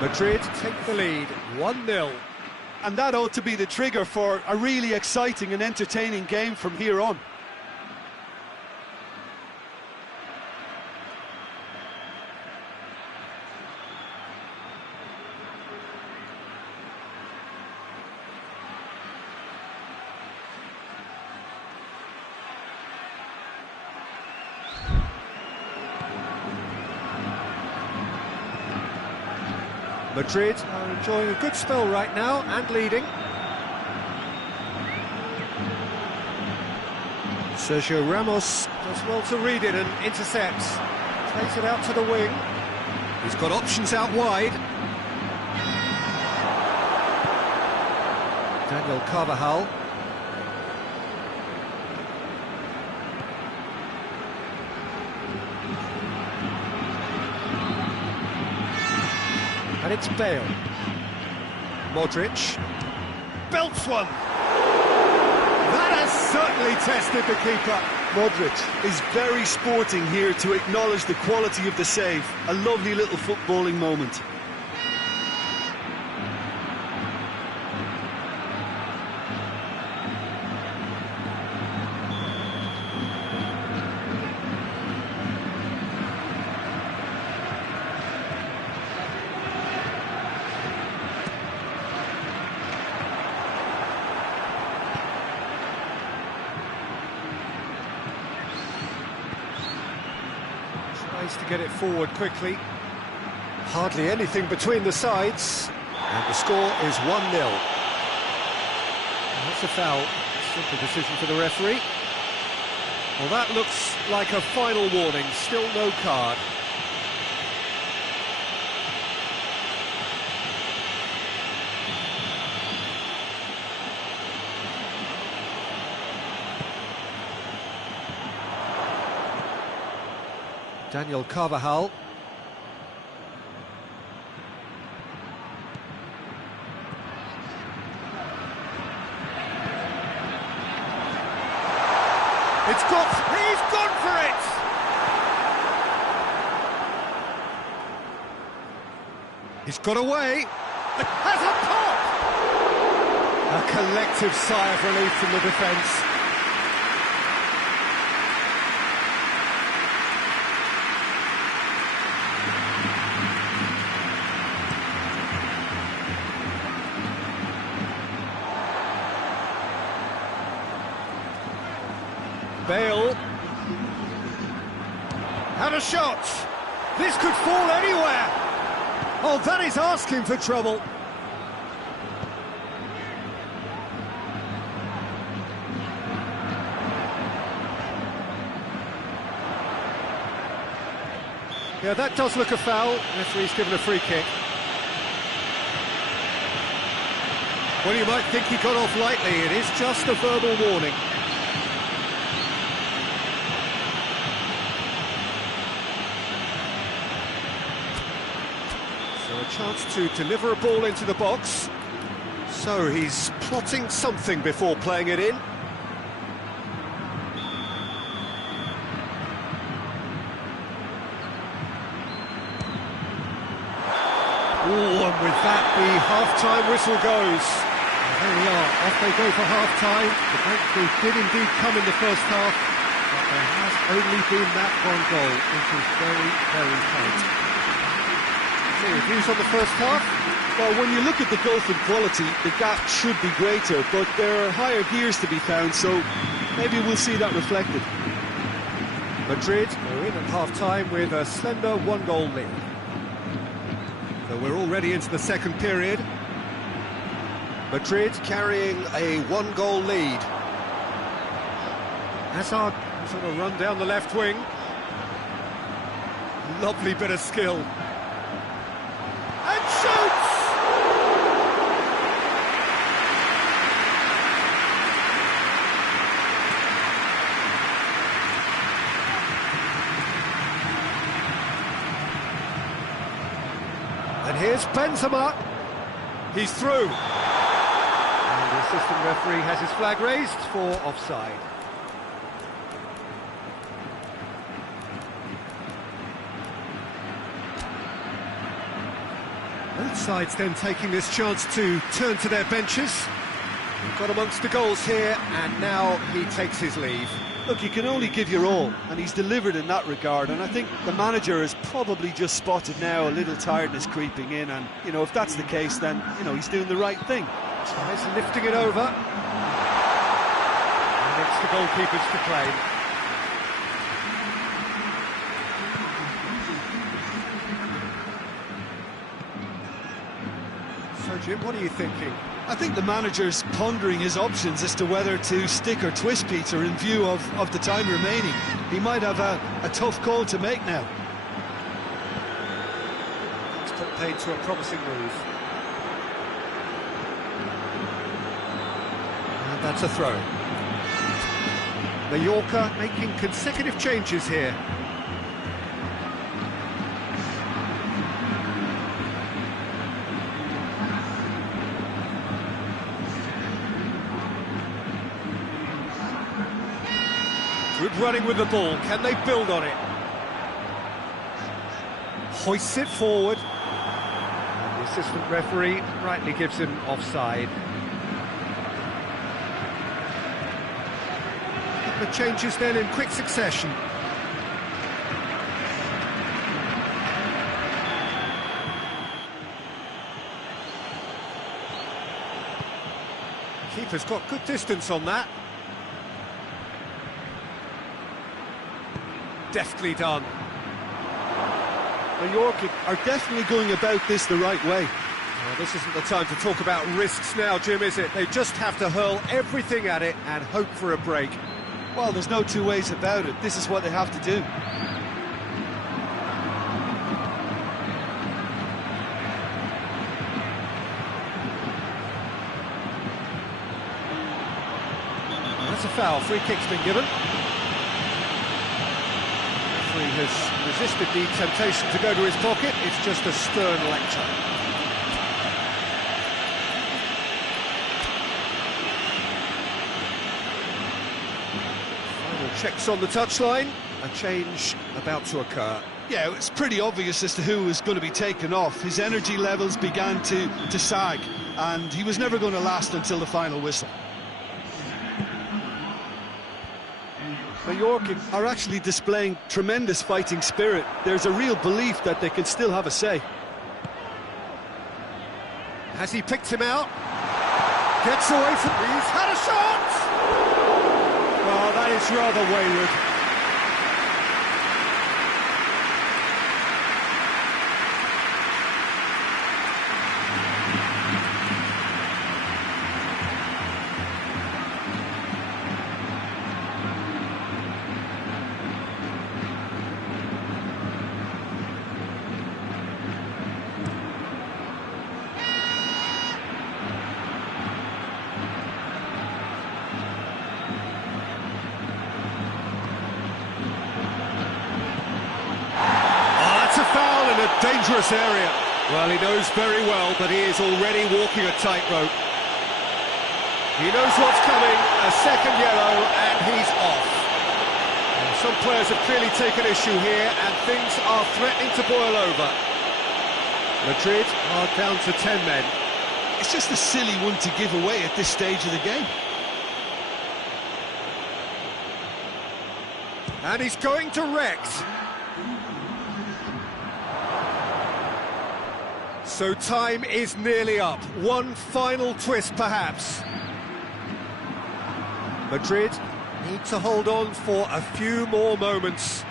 Madrid take the lead, 1-0. And that ought to be the trigger for a really exciting and entertaining game from here on. Madrid are enjoying a good spell right now and leading. Sergio Ramos does well to read it and intercepts. Plays it out to the wing. He's got options out wide. Daniel Carvajal. And it's Bale. Modric. Belts one! That has certainly tested the keeper. Modric is very sporting here to acknowledge the quality of the save. A lovely little footballing moment. To get it forward quickly. Hardly anything between the sides. And the score is 1-0. That's a foul. Simple decision for the referee. Well, that looks like a final warning. Still no card. Daniel Carvajal. He's gone for it! He's got away. Has a pop! A collective sigh of relief from the defence. Bale had a shot. This could fall anywhere. Oh, that is asking for trouble. Yeah, that does look a foul. Referee's given a free kick. Well, you might think he got off lightly. It is just a verbal warning. Chance to deliver a ball into the box. So he's plotting something before playing it in. Oh, and with that the half-time whistle goes. And there we are, off they go for half-time. The breakthrough did indeed come in the first half, but there has only been that one goal, which is very, very tight. Reviews on the first half? Well, when you look at the gulf in quality, the gap should be greater, but there are higher gears to be found, so maybe we'll see that reflected. Madrid are in at half-time with a slender one-goal lead. So we're already into the second period. Madrid carrying a one-goal lead. Hazard sort of run down the left wing. Lovely bit of skill. And shoots! And here's Benzema. He's through. And the assistant referee has his flag raised for offside. Both sides then taking this chance to turn to their benches. We've got amongst the goals here, and now he takes his leave. Look, you can only give your all, and he's delivered in that regard, and I think the manager has probably just spotted now a little tiredness creeping in, and, you know, if that's the case, then, you know, he's doing the right thing. Tries lifting it over. And it's the goalkeeper's to claim. So, Jim, what are you thinking? I think the manager's pondering his options as to whether to stick or twist Peter in view of the time remaining. He might have a tough call to make now. That's put paid to a promising move. And that's a throw. Mallorca making consecutive changes here. Good running with the ball. Can they build on it? Hoists it forward. The assistant referee rightly gives him offside. The changes then in quick succession. Keeper's got good distance on that. Deftly done. Mallorca are definitely going about this the right way. Well, this isn't the time to talk about risks now, Jim, is it? They just have to hurl everything at it and hope for a break. Well, there's no two ways about it. This is what they have to do. That's a foul. Free kick's been given. He has resisted the temptation to go to his pocket. It's just a stern lecture. Final checks on the touchline. A change about to occur. Yeah, it's pretty obvious as to who was going to be taken off. His energy levels began to sag, and he was never going to last until the final whistle. Mallorca are actually displaying tremendous fighting spirit. There's a real belief that they can still have a say. Has he picked him out? Gets away from... He's had a shot! Well, that is rather wayward. Dangerous area. Well, he knows very well that he is already walking a tightrope. He knows what's coming, a second yellow, and he's off. Some players have clearly taken issue here, and things are threatening to boil over. Madrid are down to 10 men. It's just a silly one to give away at this stage of the game. And he's going to Rex. So time is nearly up. One final twist, perhaps. Madrid need to hold on for a few more moments.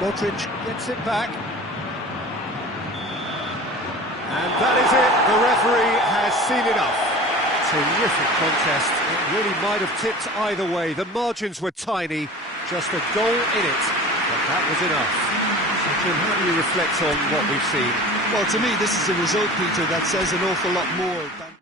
Modric gets it back. And that is it. The referee has seen enough. Terrific contest. It really might have tipped either way. The margins were tiny. Just a goal in it, but that was enough. So, Jim, how do you reflect on what we've seen? Well, to me, this is a result, Peter, that says an awful lot more than...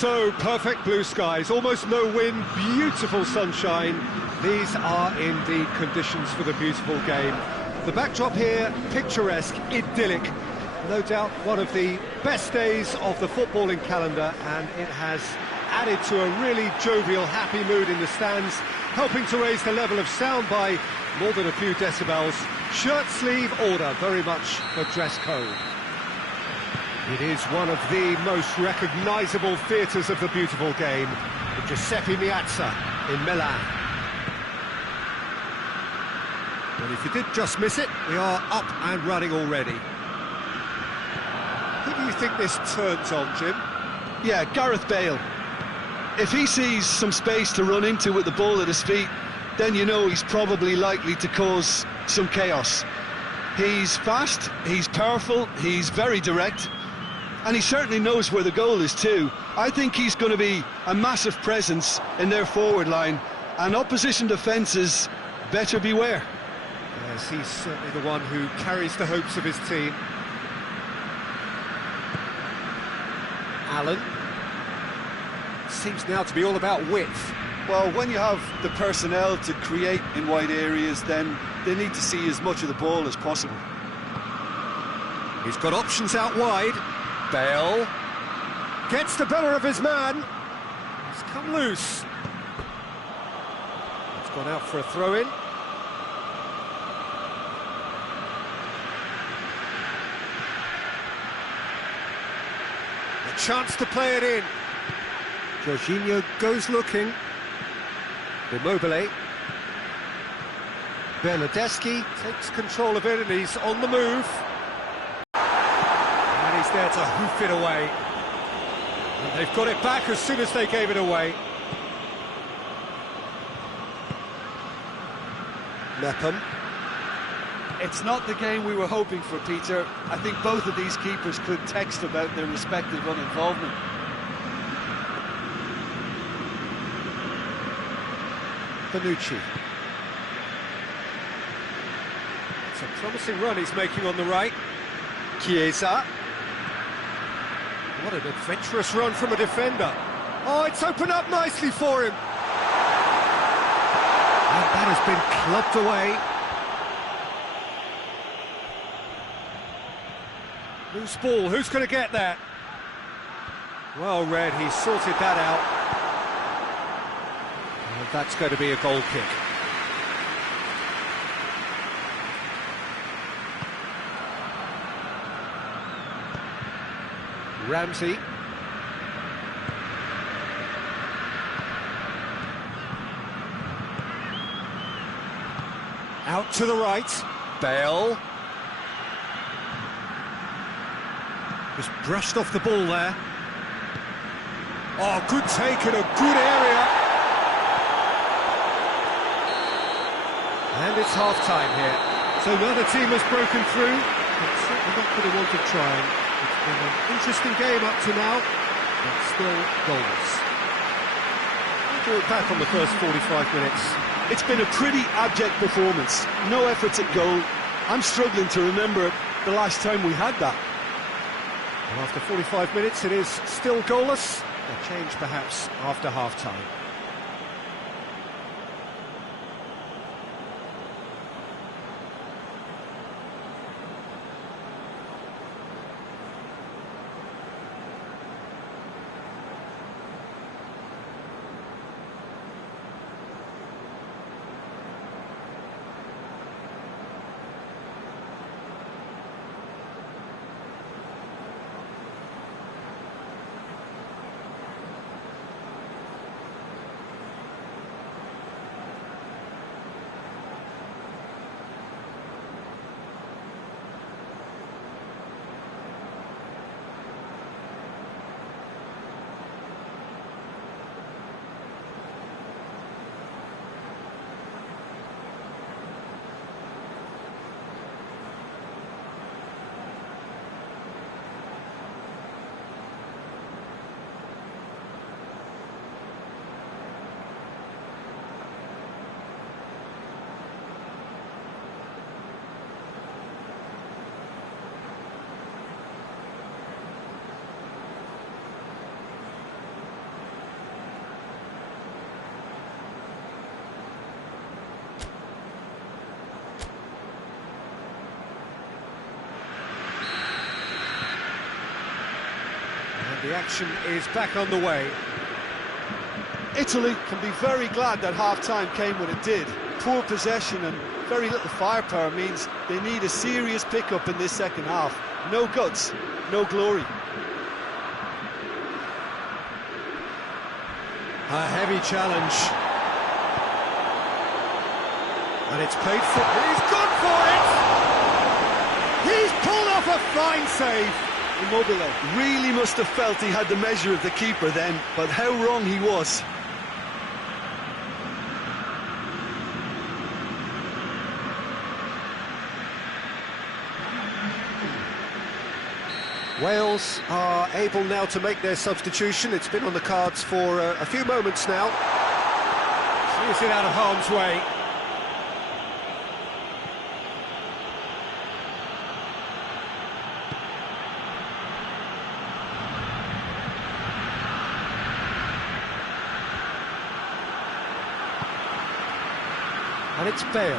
So, perfect blue skies, almost no wind, beautiful sunshine. These are indeed conditions for the beautiful game. The backdrop here, picturesque, idyllic. No doubt one of the best days of the footballing calendar, and it has added to a really jovial, happy mood in the stands, helping to raise the level of sound by more than a few decibels. Shirt-sleeve order, very much the dress code. It is one of the most recognisable theatres of the beautiful game, the Giuseppe Meazza in Milan. Well, if you did just miss it, we are up and running already. Who do you think this turns on, Jim? Yeah, Gareth Bale. If he sees some space to run into with the ball at his feet, then you know he's probably likely to cause some chaos. He's fast, he's powerful, he's very direct, and he certainly knows where the goal is too. I think he's going to be a massive presence in their forward line, and opposition defences better beware. Yes, he's certainly the one who carries the hopes of his team. Allen. Seems now to be all about width. Well, when you have the personnel to create in wide areas, then they need to see as much of the ball as possible. He's got options out wide. Bale gets the better of his man. He's come loose. It's gone out for a throw-in. A chance to play it in. Jorginho goes looking. Immobile. Bernardeschi takes control of it and he's on the move. And he's there to hoof it away. And they've got it back as soon as they gave it away. Mepham. It's not the game we were hoping for, Peter. I think both of these keepers could text about their respective uninvolvement. Bonucci. It's a promising run he's making on the right. Chiesa. What an adventurous run from a defender. Oh, it's opened up nicely for him. And that has been clubbed away. Loose ball, who's going to get that? Well read, he sorted that out. And that's going to be a goal kick. Ramsey. Out to the right. Bale. Just brushed off the ball there. Oh, good take in a good area. And it's half-time here. So neither team has broken through. It's certainly not going to want to try. It's been an interesting game up to now, but still goalless. We'll do it back on the first 45 minutes. It's been a pretty abject performance. No efforts at goal. I'm struggling to remember the last time we had that. And after 45 minutes, it is still goalless. A change perhaps after half-time. The action is back on the way. Italy can be very glad that half-time came when it did. Poor possession and very little firepower means they need a serious pickup in this second half. No guts, no glory. A heavy challenge. And it's played for... He's gone for it! He's pulled off a fine save. Immobile really must have felt he had the measure of the keeper then, but how wrong he was. Wales are able now to make their substitution. It's been on the cards for a few moments now. Clears it out of harm's way. And it's Bale.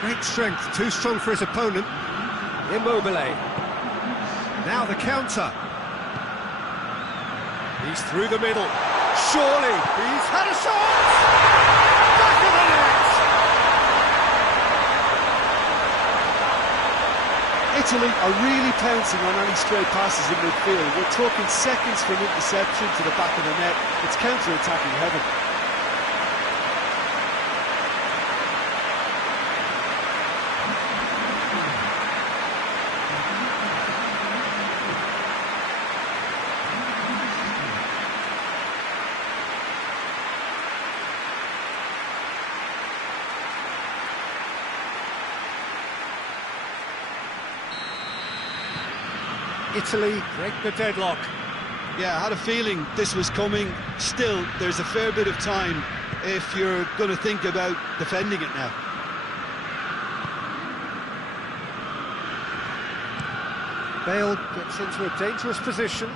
Great strength, too strong for his opponent. Immobile. Now the counter. He's through the middle. Surely, he's had a shot! Back of the net! Italy are really pouncing on any stray passes in midfield. We're talking seconds from interception to the back of the net. It's counter-attacking heaven. Italy break the deadlock. Yeah, I had a feeling this was coming. Still, there's a fair bit of time if you're going to think about defending it now. Bale gets into a dangerous position.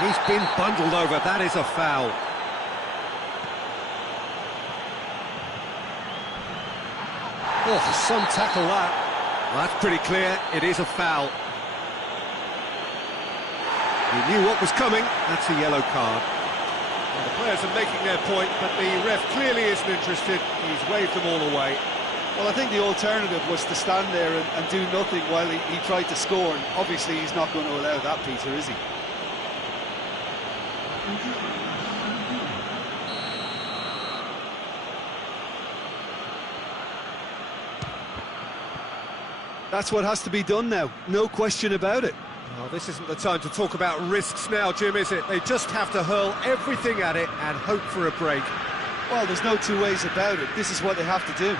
He's been bundled over, that is a foul. Oh, some tackle that. Well, that's pretty clear, it is a foul. He knew what was coming, that's a yellow card. Well, the players are making their point, but the ref clearly isn't interested. He's waved them all away. Well, I think the alternative was to stand there and do nothing while he tried to score, and obviously he's not going to allow that, Peter, is he? That's what has to be done now, no question about it. Well, this isn't the time to talk about risks now, Jim, is it? They just have to hurl everything at it and hope for a break. Well, there's no two ways about it. This is what they have to do.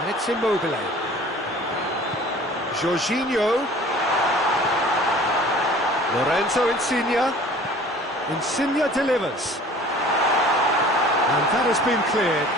And it's Immobile. Jorginho. Lorenzo Insigne. Insigne delivers. And that has been cleared.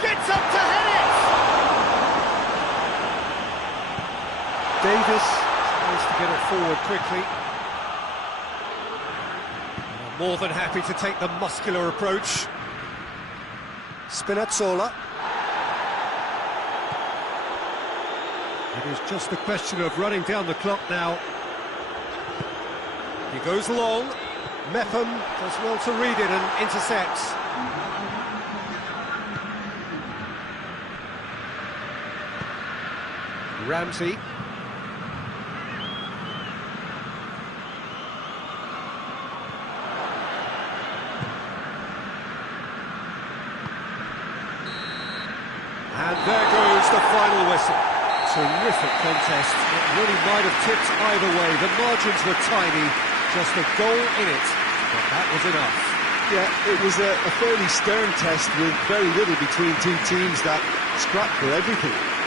Gets up to head it! Davis tries to get it forward quickly. More than happy to take the muscular approach. Spinazzola. It is just a question of running down the clock now. He goes long. Mepham does well to read it and intercepts. Ramsey. And there goes the final whistle. Terrific contest. It really might have tipped either way. The margins were tiny, just a goal in it, but that was enough. Yeah, it was a fairly stern test with very little between two teams that scrapped for everything.